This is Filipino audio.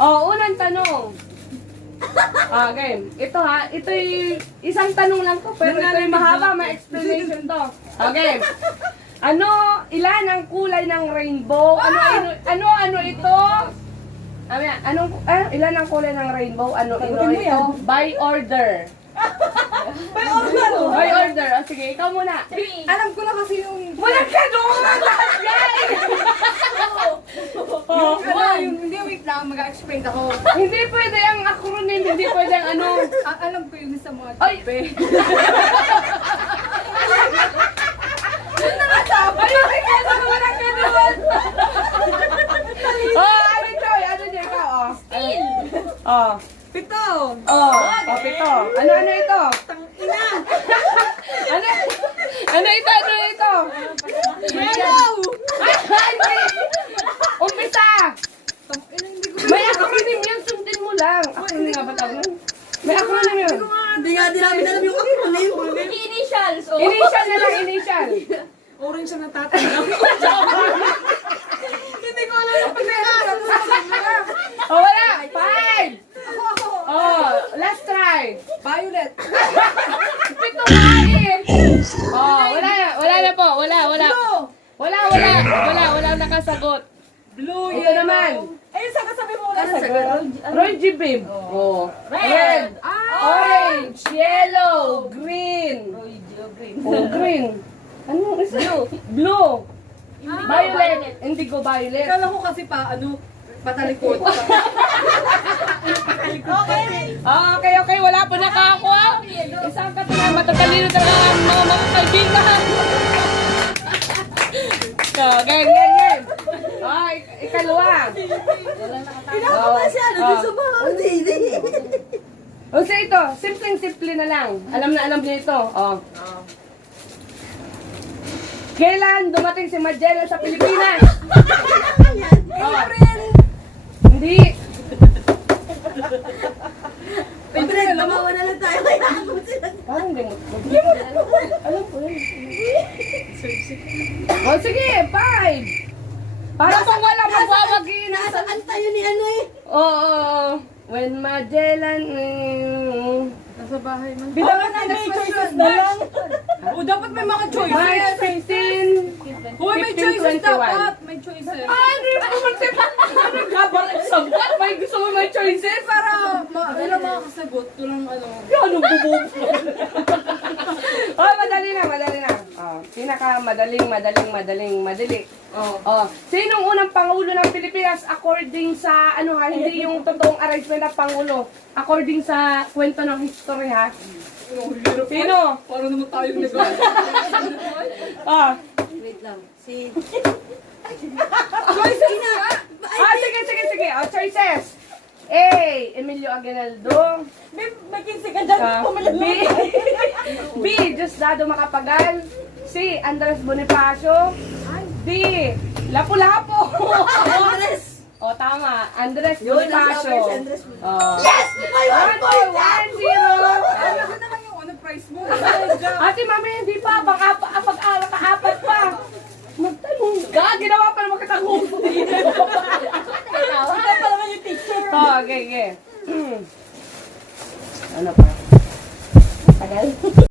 Unang tanong. Game. Ito ha, ito'y isang tanong lang to, pero ito'y mahaba, may explanation to. Game. Ilan ang kulay ng rainbow? Ano ito? Ilan ang kulay ng rainbow? Ito? By order. By order. Sige, ikaw muna. Alam ko na kasi yung... Wala ka doon! Hindi, wait lang, mag-explain ako. Hindi pwede ang acronym, hindi pwede ang ano. Alam ko yung sa mga Ay! tape. Ayun, ikaw na wala ka doon! Ano Joy? Ano Joy? Ikaw, Steel! Pito! Pito. Ano ito? Ina! Ano ito? Yellow! Umpisa! May acronym yun, sundin mo lang. Acronym nga ba tawag nun? May acronym yun. Hindi nga din namin alam yung acronym. Initials. Initial na lang, initial. Orange siya natatanda. Hindi ko alam yung pag-aaral. Wala. 5. Ako. Last try. Violet. Pito ba? Wala na po. Wala nakasagot. Blue, Ito naman. Ayun, sabi mo Ano ulit. Roy G. Bim. Red. Orange. Yellow. Green. Green. Ano isa? Blue. Violet. Indigo violet. Kala ko kasi patalikod. Okay. Wala po nakakuha. Isang katalang matatalino talaga ang mga kaibigan. Ganyan. Ikalawa. Pinakaman siya, doon sa mga hindi. Kasi ito, simple na lang. Alam niyo ito. Kailan dumating si Magellan sa Pilipinas? Hindi. Pwede, tumawa na lang tayo. Kaya ako sila. Parang hindi mo. Alam ko yun. Sige, 5. Para pang wala magwawagin. Nasaan tayo ni ano eh? When Magellan... Nasa bahay man. Bilangan na may choices na lang. Dapat may mga choices. March 15. Hoy, may 15, choices 21. dapat. May choices. Hindi mo nagkabar exam ka? Gusto mo may choices? Para ilang makakasagot. Tulang Anong bubog? Madali na. Madali. Sinong unang pangulo ng Pilipinas according sa hindi yung totoong arrangement ng pangulo. According sa kwento ng history ha. Sino? Para naman tayong nag- Wait lang. Si... Choices na! Sige. Choices. A. Emilio Aguinaldo. May 15 ka dyan. B. Diosdado Macapagal. C. Andres Bonifacio. D. Lapu-Lapu. Andres. Tama. Andres Yun, Bonifacio. nasa Andres. Oh. Yes! May 1 point! 1-0. Ano naman yung price mo? Ate, mami, hindi pa. Baka